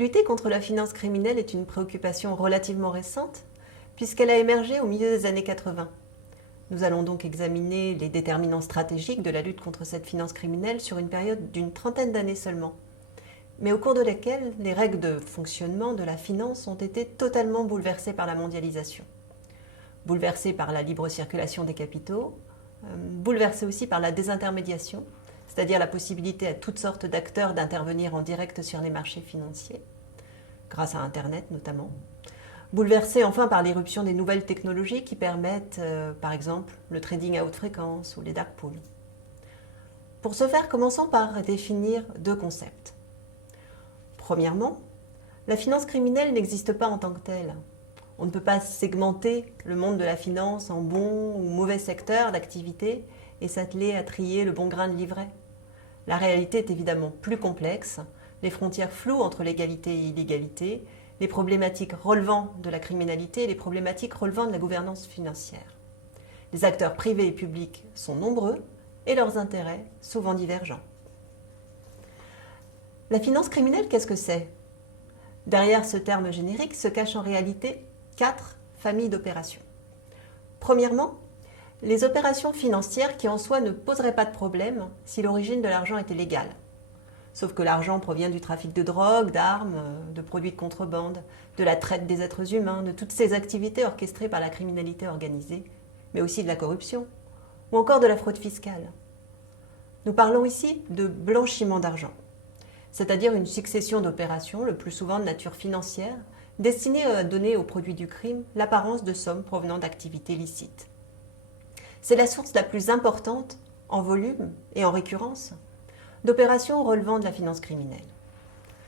Lutter contre la finance criminelle est une préoccupation relativement récente, puisqu'elle a émergé au milieu des années 80. Nous allons donc examiner les déterminants stratégiques de la lutte contre cette finance criminelle sur une période d'une trentaine d'années seulement, mais au cours de laquelle les règles de fonctionnement de la finance ont été totalement bouleversées par la mondialisation. Bouleversées par la libre circulation des capitaux, bouleversées aussi par la désintermédiation, c'est-à-dire la possibilité à toutes sortes d'acteurs d'intervenir en direct sur les marchés financiers, grâce à Internet notamment. Bouleversée enfin par l'éruption des nouvelles technologies qui permettent, par exemple, le trading à haute fréquence ou les dark pools. Pour ce faire, commençons par définir deux concepts. Premièrement, la finance criminelle n'existe pas en tant que telle. On ne peut pas segmenter le monde de la finance en bons ou mauvais secteurs d'activité et s'atteler à trier le bon grain de livret. La réalité est évidemment plus complexe, les frontières floues entre légalité et illégalité, les problématiques relevant de la criminalité et les problématiques relevant de la gouvernance financière. Les acteurs privés et publics sont nombreux et leurs intérêts souvent divergents. La finance criminelle, qu'est-ce que c'est ? Derrière ce terme générique se cachent en réalité 4 familles d'opérations. Premièrement, les opérations financières qui en soi ne poseraient pas de problème si l'origine de l'argent était légale. Sauf que l'argent provient du trafic de drogue, d'armes, de produits de contrebande, de la traite des êtres humains, de toutes ces activités orchestrées par la criminalité organisée, mais aussi de la corruption, ou encore de la fraude fiscale. Nous parlons ici de blanchiment d'argent, c'est-à-dire une succession d'opérations, le plus souvent de nature financière, destinées à donner aux produits du crime l'apparence de sommes provenant d'activités licites. C'est la source la plus importante, en volume et en récurrence, d'opérations relevant de la finance criminelle.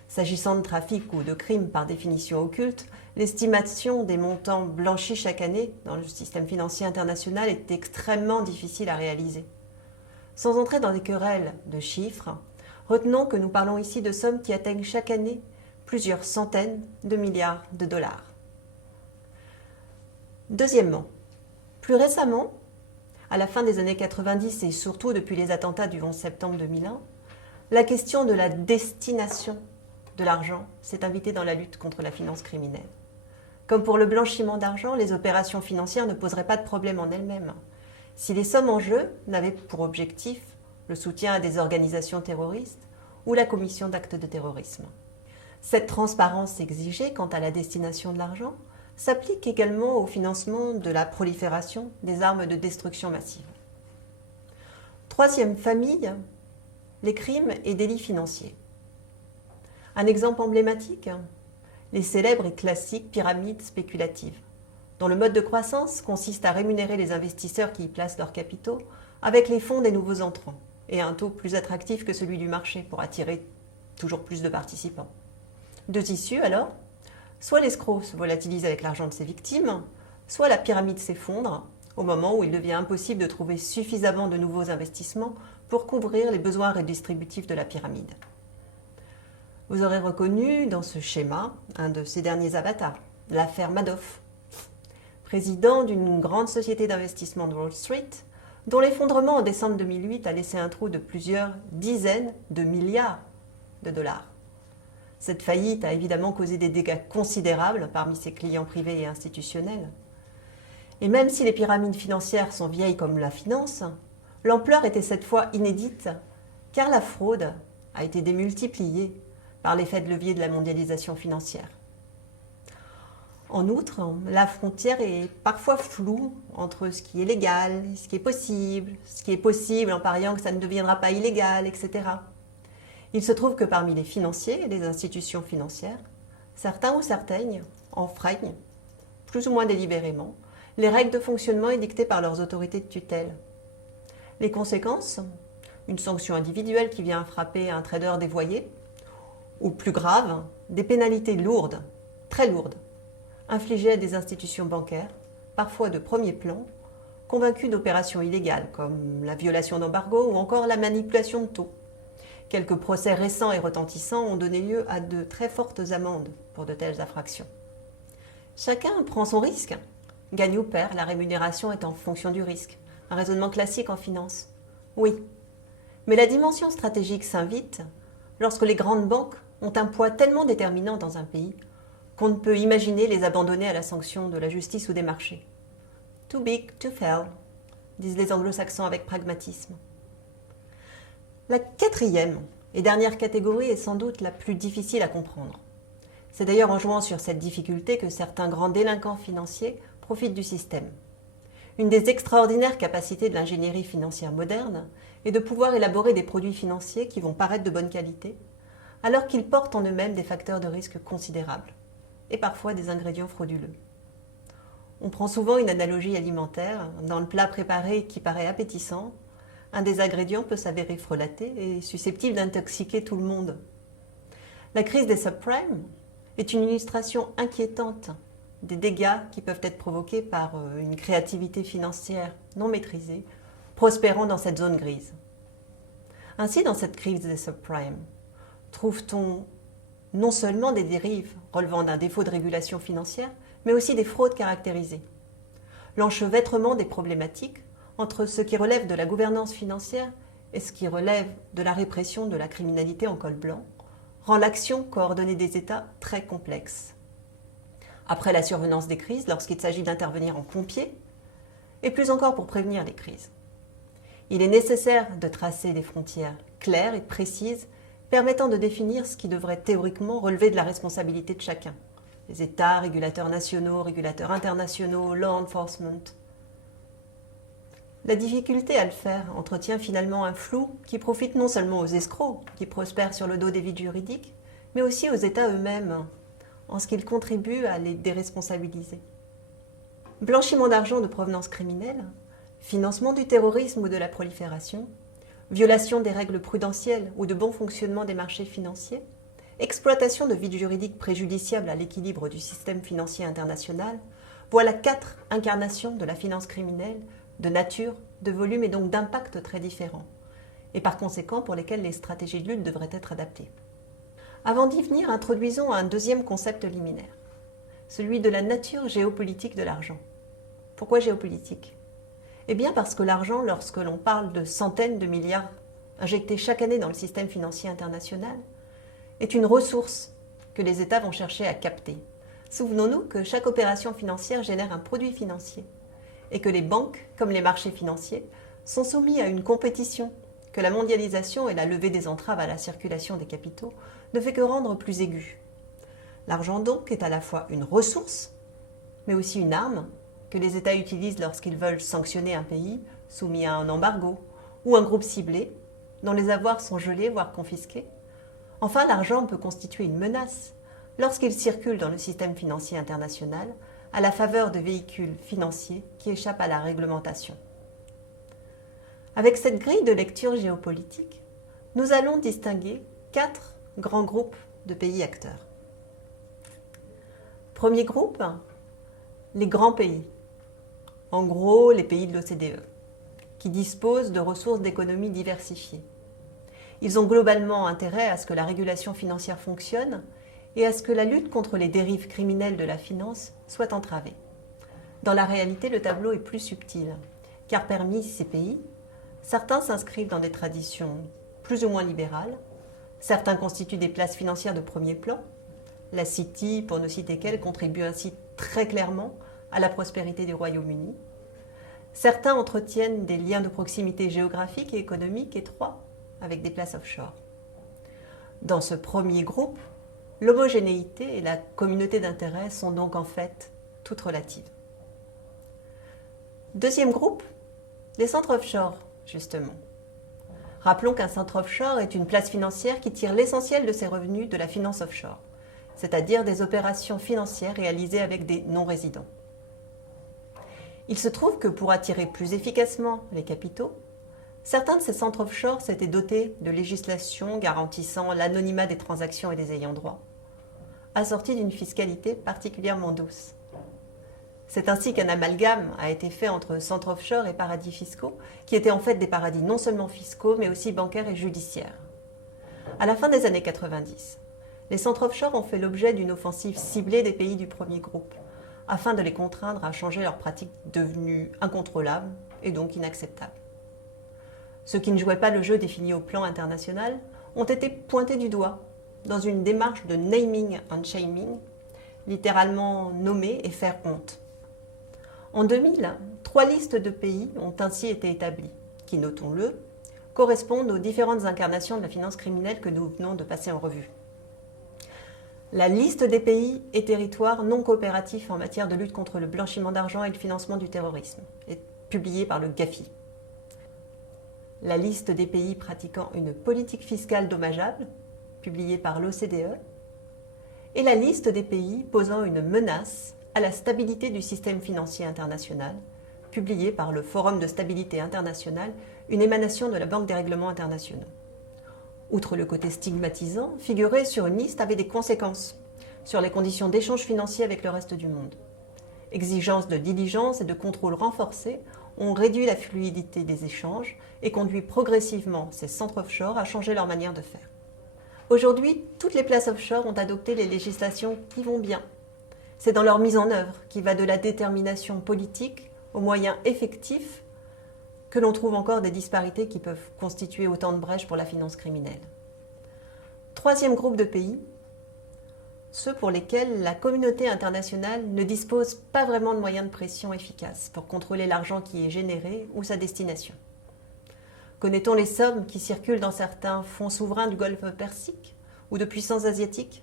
S'agissant de trafic ou de crimes par définition occulte, l'estimation des montants blanchis chaque année dans le système financier international est extrêmement difficile à réaliser. Sans entrer dans des querelles de chiffres, retenons que nous parlons ici de sommes qui atteignent chaque année plusieurs centaines de milliards de dollars. Deuxièmement, plus récemment, à la fin des années 90 et surtout depuis les attentats du 11 septembre 2001, la question de la destination de l'argent s'est invitée dans la lutte contre la finance criminelle. Comme pour le blanchiment d'argent, les opérations financières ne poseraient pas de problème en elles-mêmes. Si les sommes en jeu n'avaient pour objectif le soutien à des organisations terroristes ou la commission d'actes de terrorisme. Cette transparence exigée quant à la destination de l'argent s'applique également au financement de la prolifération des armes de destruction massive. Troisième famille, les crimes et délits financiers. Un exemple emblématique, les célèbres et classiques pyramides spéculatives, dont le mode de croissance consiste à rémunérer les investisseurs qui y placent leurs capitaux avec les fonds des nouveaux entrants et à un taux plus attractif que celui du marché pour attirer toujours plus de participants. Deux issues alors, soit l'escroc se volatilise avec l'argent de ses victimes, soit la pyramide s'effondre au moment où il devient impossible de trouver suffisamment de nouveaux investissements pour couvrir les besoins redistributifs de la pyramide. Vous aurez reconnu dans ce schéma un de ces derniers avatars, l'affaire Madoff, président d'une grande société d'investissement de Wall Street, dont l'effondrement en décembre 2008 a laissé un trou de plusieurs dizaines de milliards de dollars. Cette faillite a évidemment causé des dégâts considérables parmi ses clients privés et institutionnels. Et même si les pyramides financières sont vieilles comme la finance, l'ampleur était cette fois inédite, car la fraude a été démultipliée par l'effet de levier de la mondialisation financière. En outre, la frontière est parfois floue entre ce qui est légal, ce qui est possible en pariant que ça ne deviendra pas illégal, etc. Il se trouve que parmi les financiers et les institutions financières, certains ou certaines enfreignent, plus ou moins délibérément, les règles de fonctionnement édictées par leurs autorités de tutelle. Les conséquences, une sanction individuelle qui vient frapper un trader dévoyé, ou plus grave, des pénalités lourdes, très lourdes, infligées à des institutions bancaires, parfois de premier plan, convaincues d'opérations illégales comme la violation d'embargo ou encore la manipulation de taux. Quelques procès récents et retentissants ont donné lieu à de très fortes amendes pour de telles infractions. Chacun prend son risque. Gagne ou perd, la rémunération est en fonction du risque. Un raisonnement classique en finance. Oui, mais la dimension stratégique s'invite lorsque les grandes banques ont un poids tellement déterminant dans un pays qu'on ne peut imaginer les abandonner à la sanction de la justice ou des marchés. Too big to fail, disent les anglo-saxons avec pragmatisme. La quatrième et dernière catégorie est sans doute la plus difficile à comprendre. C'est d'ailleurs en jouant sur cette difficulté que certains grands délinquants financiers profitent du système. Une des extraordinaires capacités de l'ingénierie financière moderne est de pouvoir élaborer des produits financiers qui vont paraître de bonne qualité, alors qu'ils portent en eux-mêmes des facteurs de risque considérables, et parfois des ingrédients frauduleux. On prend souvent une analogie alimentaire. Dans le plat préparé qui paraît appétissant, un des ingrédients peut s'avérer frelaté et susceptible d'intoxiquer tout le monde. La crise des subprimes est une illustration inquiétante des dégâts qui peuvent être provoqués par une créativité financière non maîtrisée, prospérant dans cette zone grise. Ainsi, dans cette crise des subprimes, trouve-t-on non seulement des dérives relevant d'un défaut de régulation financière, mais aussi des fraudes caractérisées. L'enchevêtrement des problématiques entre ce qui relève de la gouvernance financière et ce qui relève de la répression de la criminalité en col blanc rend l'action coordonnée des États très complexe. Après la survenance des crises, lorsqu'il s'agit d'intervenir en pompier, et plus encore pour prévenir les crises. Il est nécessaire de tracer des frontières claires et précises permettant de définir ce qui devrait théoriquement relever de la responsabilité de chacun. Les États, régulateurs nationaux, régulateurs internationaux, law enforcement. La difficulté à le faire entretient finalement un flou qui profite non seulement aux escrocs, qui prospèrent sur le dos des vides juridiques, mais aussi aux États eux-mêmes, en ce qu'ils contribuent à les déresponsabiliser. Blanchiment d'argent de provenance criminelle, financement du terrorisme ou de la prolifération, violation des règles prudentielles ou de bon fonctionnement des marchés financiers, exploitation de vides juridiques préjudiciables à l'équilibre du système financier international, voilà 4 incarnations de la finance criminelle, de nature, de volume et donc d'impact très différents, et par conséquent pour lesquels les stratégies de lutte devraient être adaptées. Avant d'y venir, introduisons un deuxième concept liminaire, celui de la nature géopolitique de l'argent. Pourquoi géopolitique ? Eh bien parce que l'argent, lorsque l'on parle de centaines de milliards injectés chaque année dans le système financier international, est une ressource que les États vont chercher à capter. Souvenons-nous que chaque opération financière génère un produit financier et que les banques, comme les marchés financiers, sont soumis à une compétition que la mondialisation et la levée des entraves à la circulation des capitaux ne fait que rendre plus aiguë. L'argent donc est à la fois une ressource, mais aussi une arme que les États utilisent lorsqu'ils veulent sanctionner un pays soumis à un embargo ou un groupe ciblé dont les avoirs sont gelés voire confisqués. Enfin, l'argent peut constituer une menace lorsqu'il circule dans le système financier international à la faveur de véhicules financiers qui échappent à la réglementation. Avec cette grille de lecture géopolitique, nous allons distinguer 4 grands groupes de pays acteurs. Premier groupe, les grands pays. En gros, les pays de l'OCDE, qui disposent de ressources d'économies diversifiées. Ils ont globalement intérêt à ce que la régulation financière fonctionne et à ce que la lutte contre les dérives criminelles de la finance soit entravée. Dans la réalité, le tableau est plus subtil, car parmi ces pays, certains s'inscrivent dans des traditions plus ou moins libérales, certains constituent des places financières de premier plan. La City, pour ne citer qu'elle, contribue ainsi très clairement à la prospérité du Royaume-Uni. Certains entretiennent des liens de proximité géographique et économique étroits avec des places offshore. Dans ce premier groupe, l'homogénéité et la communauté d'intérêts sont donc en fait toutes relatives. Deuxième groupe, les centres offshore, justement. Rappelons qu'un centre offshore est une place financière qui tire l'essentiel de ses revenus de la finance offshore, c'est-à-dire des opérations financières réalisées avec des non-résidents. Il se trouve que pour attirer plus efficacement les capitaux, certains de ces centres offshore s'étaient dotés de législation garantissant l'anonymat des transactions et des ayants droit, assortie d'une fiscalité particulièrement douce. C'est ainsi qu'un amalgame a été fait entre centres offshore et paradis fiscaux, qui étaient en fait des paradis non seulement fiscaux, mais aussi bancaires et judiciaires. À la fin des années 90, les centres offshore ont fait l'objet d'une offensive ciblée des pays du premier groupe, afin de les contraindre à changer leurs pratiques devenues incontrôlables et donc inacceptables. Ceux qui ne jouaient pas le jeu défini au plan international ont été pointés du doigt dans une démarche de naming and shaming, littéralement nommer et faire honte. En 2000, 3 listes de pays ont ainsi été établies, qui, notons-le, correspondent aux différentes incarnations de la finance criminelle que nous venons de passer en revue. La liste des pays et territoires non coopératifs en matière de lutte contre le blanchiment d'argent et le financement du terrorisme, est publiée par le GAFI. La liste des pays pratiquant une politique fiscale dommageable, publiée par l'OCDE, et la liste des pays posant une menace à la stabilité du système financier international, publiée par le Forum de stabilité internationale, une émanation de la Banque des règlements internationaux. Outre le côté stigmatisant, figurer sur une liste avait des conséquences sur les conditions d'échange financier avec le reste du monde. Exigences de diligence et de contrôle renforcés ont réduit la fluidité des échanges et conduit progressivement ces centres offshore à changer leur manière de faire. Aujourd'hui, toutes les places offshore ont adopté les législations qui vont bien. C'est dans leur mise en œuvre, qui va de la détermination politique aux moyens effectifs, que l'on trouve encore des disparités qui peuvent constituer autant de brèches pour la finance criminelle. Troisième groupe de pays, ceux pour lesquels la communauté internationale ne dispose pas vraiment de moyens de pression efficaces pour contrôler l'argent qui est généré ou sa destination. Connaît-on les sommes qui circulent dans certains fonds souverains du Golfe Persique ou de puissances asiatiques?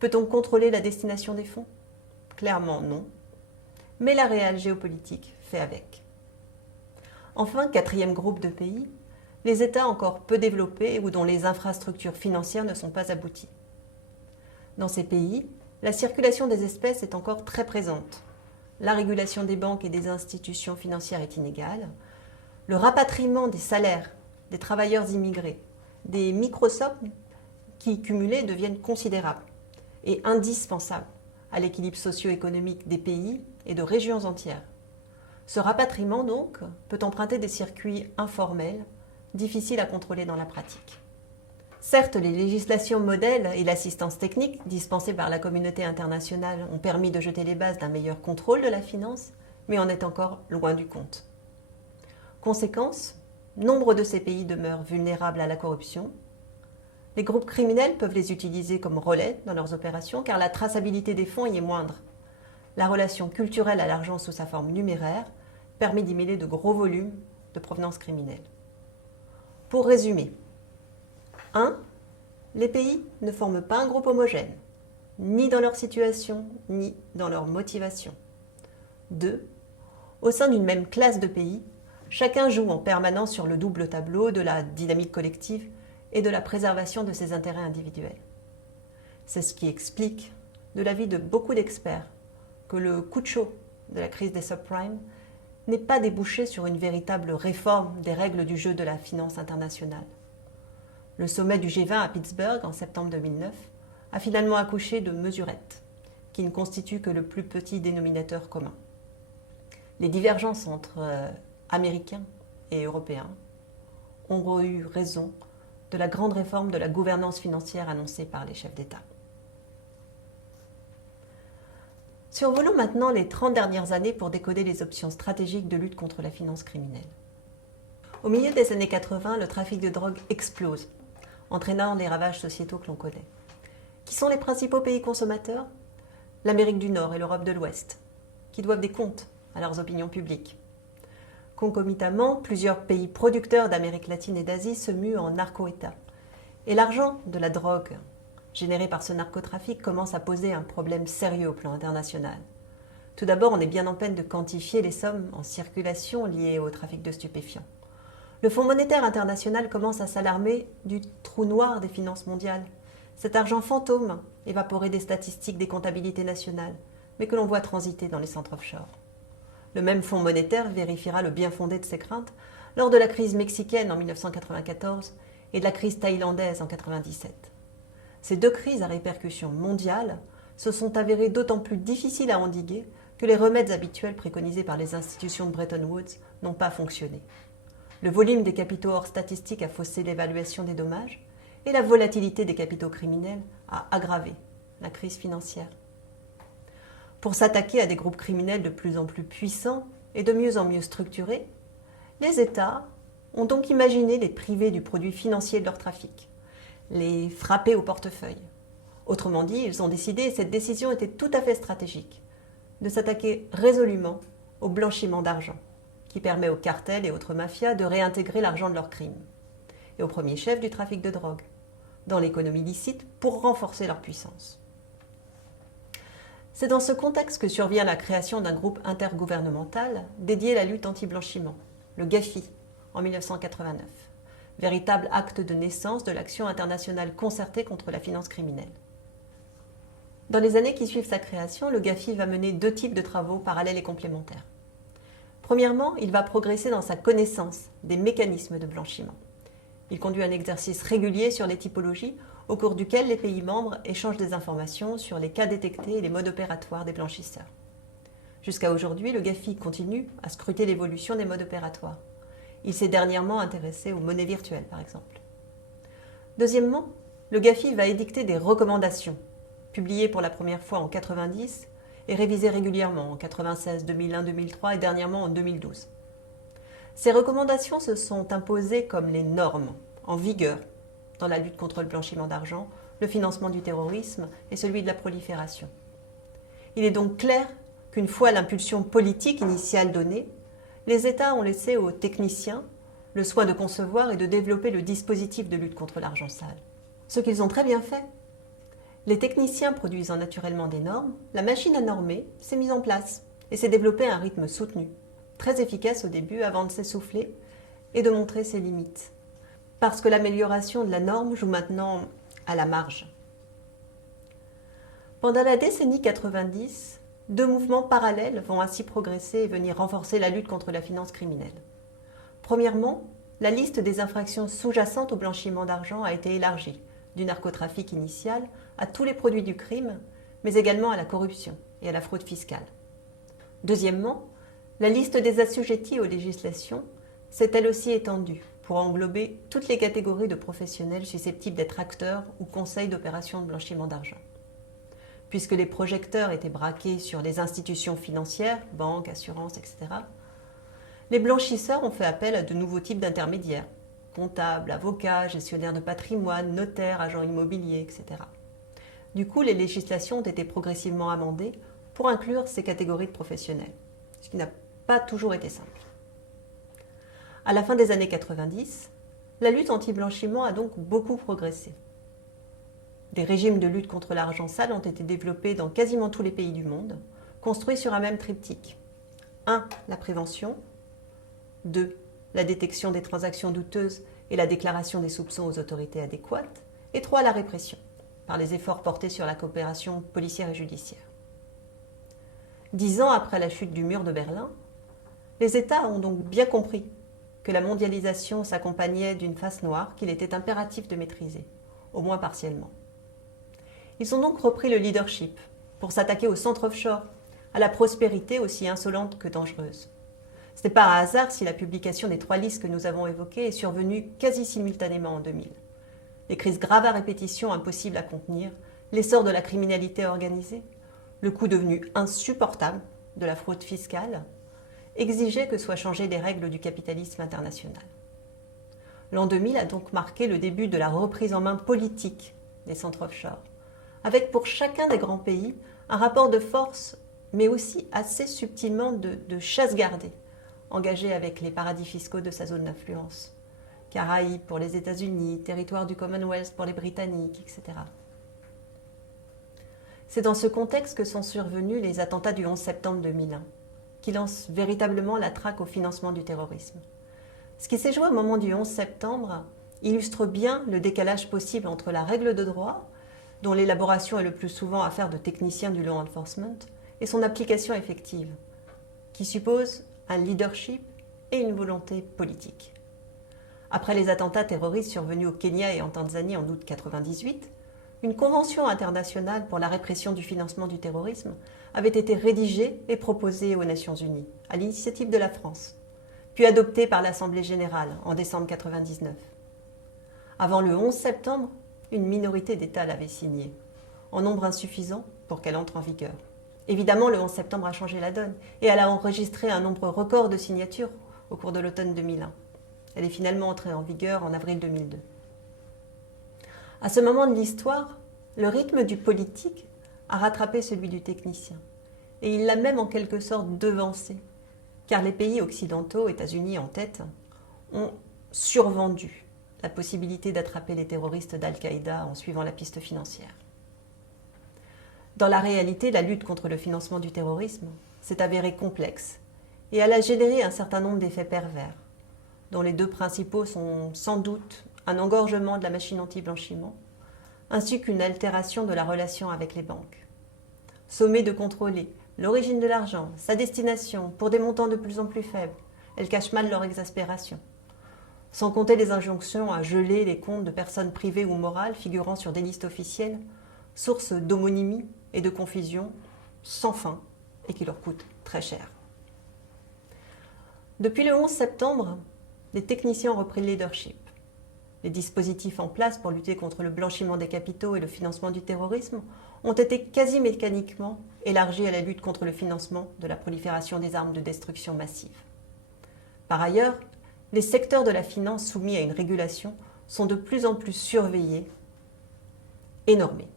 Peut-on contrôler la destination des fonds? Clairement non, mais la réelle géopolitique fait avec. Enfin, quatrième groupe de pays, les États encore peu développés ou dont les infrastructures financières ne sont pas abouties. Dans ces pays, la circulation des espèces est encore très présente. La régulation des banques et des institutions financières est inégale. Le rapatriement des salaires des travailleurs immigrés, des microsommes qui, cumulées, deviennent considérables et indispensables à l'équilibre socio-économique des pays et de régions entières. Ce rapatriement, donc, peut emprunter des circuits informels, difficiles à contrôler dans la pratique. Certes, les législations modèles et l'assistance technique dispensée par la communauté internationale ont permis de jeter les bases d'un meilleur contrôle de la finance, mais on est encore loin du compte. Conséquence, nombre de ces pays demeurent vulnérables à la corruption. Les groupes criminels peuvent les utiliser comme relais dans leurs opérations car la traçabilité des fonds y est moindre. La relation culturelle à l'argent sous sa forme numéraire permet d'y mêler de gros volumes de provenance criminelle. Pour résumer, 1. Les pays ne forment pas un groupe homogène, ni dans leur situation, ni dans leur motivation. 2. Au sein d'une même classe de pays, chacun joue en permanence sur le double tableau de la dynamique collective et de la préservation de ses intérêts individuels. C'est ce qui explique, de l'avis de beaucoup d'experts, que le coup de chaud de la crise des subprimes n'est pas débouché sur une véritable réforme des règles du jeu de la finance internationale. Le sommet du G20 à Pittsburgh en septembre 2009 a finalement accouché de mesurettes, qui ne constituent que le plus petit dénominateur commun. Les divergences entre Américains et Européens ont eu raison de la grande réforme de la gouvernance financière annoncée par les chefs d'État. Survolons maintenant les 30 dernières années pour décoder les options stratégiques de lutte contre la finance criminelle. Au milieu des années 80, le trafic de drogue explose, entraînant les ravages sociétaux que l'on connaît. Qui sont les principaux pays consommateurs? L'Amérique du Nord et l'Europe de l'Ouest, qui doivent des comptes à leurs opinions publiques. Concomitamment, plusieurs pays producteurs d'Amérique latine et d'Asie se muent en narco-États. Et l'argent de la drogue généré par ce narcotrafic commence à poser un problème sérieux au plan international. Tout d'abord, on est bien en peine de quantifier les sommes en circulation liées au trafic de stupéfiants. Le Fonds monétaire international commence à s'alarmer du trou noir des finances mondiales. Cet argent fantôme, évaporé des statistiques des comptabilités nationales, mais que l'on voit transiter dans les centres offshore. Le même Fonds monétaire vérifiera le bien fondé de ces craintes lors de la crise mexicaine en 1994 et de la crise thaïlandaise en 1997. Ces deux crises à répercussions mondiales se sont avérées d'autant plus difficiles à endiguer que les remèdes habituels préconisés par les institutions de Bretton Woods n'ont pas fonctionné. Le volume des capitaux hors statistique a faussé l'évaluation des dommages et la volatilité des capitaux criminels a aggravé la crise financière. Pour s'attaquer à des groupes criminels de plus en plus puissants et de mieux en mieux structurés, les États ont donc imaginé les priver du produit financier de leur trafic. les frapper au portefeuille. Autrement dit, ils ont décidé, et cette décision était tout à fait stratégique, de s'attaquer résolument au blanchiment d'argent, qui permet aux cartels et autres mafias de réintégrer l'argent de leurs crimes, et au premier chef du trafic de drogue, dans l'économie licite pour renforcer leur puissance. C'est dans ce contexte que survient la création d'un groupe intergouvernemental dédié à la lutte anti-blanchiment, le GAFI, en 1989, véritable acte de naissance de l'action internationale concertée contre la finance criminelle. Dans les années qui suivent sa création, le GAFI va mener deux types de travaux parallèles et complémentaires. Premièrement, il va progresser dans sa connaissance des mécanismes de blanchiment. Il conduit un exercice régulier sur les typologies au cours duquel les pays membres échangent des informations sur les cas détectés et les modes opératoires des blanchisseurs. Jusqu'à aujourd'hui, le GAFI continue à scruter l'évolution des modes opératoires. Il s'est dernièrement intéressé aux monnaies virtuelles, par exemple. Deuxièmement, le GAFI va édicter des recommandations, publiées pour la première fois en 1990 et révisées régulièrement en 1996, 2001, 2003 et dernièrement en 2012. Ces recommandations se sont imposées comme les normes en vigueur dans la lutte contre le blanchiment d'argent, le financement du terrorisme et celui de la prolifération. Il est donc clair qu'une fois l'impulsion politique initiale donnée, les États ont laissé aux techniciens le soin de concevoir et de développer le dispositif de lutte contre l'argent sale. Ce qu'ils ont très bien fait. Les techniciens produisant naturellement des normes, la machine à normer s'est mise en place et s'est développée à un rythme soutenu, très efficace au début avant de s'essouffler et de montrer ses limites. Parce que l'amélioration de la norme joue maintenant à la marge. Pendant la décennie 90, deux mouvements parallèles vont ainsi progresser et venir renforcer la lutte contre la finance criminelle. Premièrement, la liste des infractions sous-jacentes au blanchiment d'argent a été élargie, du narcotrafic initial à tous les produits du crime, mais également à la corruption et à la fraude fiscale. Deuxièmement, la liste des assujettis aux législations s'est elle aussi étendue pour englober toutes les catégories de professionnels susceptibles d'être acteurs ou conseils d'opérations de blanchiment d'argent. Puisque les projecteurs étaient braqués sur les institutions financières, banques, assurances, etc., les blanchisseurs ont fait appel à de nouveaux types d'intermédiaires, comptables, avocats, gestionnaires de patrimoine, notaires, agents immobiliers, etc. Du coup, les législations ont été progressivement amendées pour inclure ces catégories de professionnels, ce qui n'a pas toujours été simple. À la fin des années 90, la lutte anti-blanchiment a donc beaucoup progressé. Des régimes de lutte contre l'argent sale ont été développés dans quasiment tous les pays du monde, construits sur un même triptyque. 1. La prévention. 2. La détection des transactions douteuses et la déclaration des soupçons aux autorités adéquates. Et 3. La répression, par les efforts portés sur la coopération policière et judiciaire. 10 ans après la chute du mur de Berlin, les États ont donc bien compris que la mondialisation s'accompagnait d'une face noire qu'il était impératif de maîtriser, au moins partiellement. Ils ont donc repris le leadership pour s'attaquer aux centres offshore, à la prospérité aussi insolente que dangereuse. Ce n'est pas un hasard si la publication des 3 listes que nous avons évoquées est survenue quasi simultanément en 2000. Les crises graves à répétition impossibles à contenir, l'essor de la criminalité organisée, le coût devenu insupportable de la fraude fiscale, exigeaient que soient changées les règles du capitalisme international. L'an 2000 a donc marqué le début de la reprise en main politique des centres offshore, avec pour chacun des grands pays un rapport de force, mais aussi assez subtilement de chasse gardée, engagé avec les paradis fiscaux de sa zone d'influence. Caraïbes pour les États-Unis, territoire du Commonwealth pour les Britanniques, etc. C'est dans ce contexte que sont survenus les attentats du 11 septembre 2001, qui lancent véritablement la traque au financement du terrorisme. Ce qui s'est joué au moment du 11 septembre illustre bien le décalage possible entre la règle de droit, dont l'élaboration est le plus souvent affaire de techniciens du law enforcement, et son application effective, qui suppose un leadership et une volonté politique. Après les attentats terroristes survenus au Kenya et en Tanzanie en août 1998, une convention internationale pour la répression du financement du terrorisme avait été rédigée et proposée aux Nations Unies, à l'initiative de la France, puis adoptée par l'Assemblée générale en décembre 1999. Avant le 11 septembre, une minorité d'États l'avait signée, en nombre insuffisant pour qu'elle entre en vigueur. Évidemment, le 11 septembre a changé la donne et elle a enregistré un nombre record de signatures au cours de l'automne 2001. Elle est finalement entrée en vigueur en avril 2002. À ce moment de l'histoire, le rythme du politique a rattrapé celui du technicien. Et il l'a même en quelque sorte devancé, car les pays occidentaux, États-Unis en tête, ont survendu la possibilité d'attraper les terroristes d'Al-Qaïda en suivant la piste financière. Dans la réalité, la lutte contre le financement du terrorisme s'est avérée complexe et elle a généré un certain nombre d'effets pervers, dont les deux principaux sont sans doute un engorgement de la machine anti-blanchiment, ainsi qu'une altération de la relation avec les banques. Sommées de contrôler l'origine de l'argent, sa destination, pour des montants de plus en plus faibles, elles cachent mal leur exaspération. Sans compter les injonctions à geler les comptes de personnes privées ou morales figurant sur des listes officielles, source d'homonymie et de confusion sans fin et qui leur coûtent très cher. Depuis le 11 septembre, les techniciens ont repris le leadership. Les dispositifs en place pour lutter contre le blanchiment des capitaux et le financement du terrorisme ont été quasi mécaniquement élargis à la lutte contre le financement de la prolifération des armes de destruction massive. Par ailleurs, les secteurs de la finance soumis à une régulation sont de plus en plus surveillés et normés.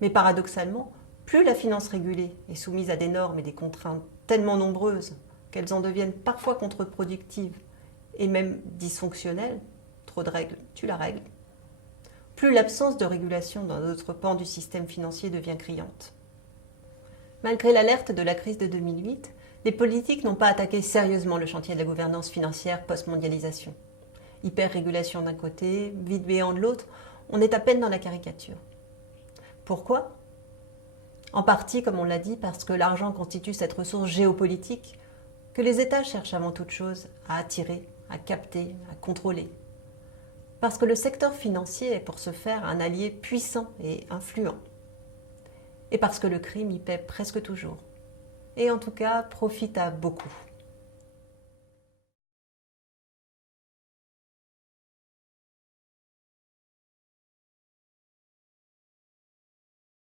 Mais paradoxalement, plus la finance régulée est soumise à des normes et des contraintes tellement nombreuses qu'elles en deviennent parfois contre-productives et même dysfonctionnelles, trop de règles, tu la règle, plus l'absence de régulation dans d'autres pans du système financier devient criante. Malgré l'alerte de la crise de 2008, les politiques n'ont pas attaqué sérieusement le chantier de la gouvernance financière post-mondialisation. Hyper-régulation d'un côté, vide béant de l'autre, on est à peine dans la caricature. Pourquoi ? En partie, comme on l'a dit, parce que l'argent constitue cette ressource géopolitique que les États cherchent avant toute chose à attirer, à capter, à contrôler. Parce que le secteur financier est pour ce faire un allié puissant et influent. Et parce que le crime y paie presque toujours. Et en tout cas, profite à beaucoup.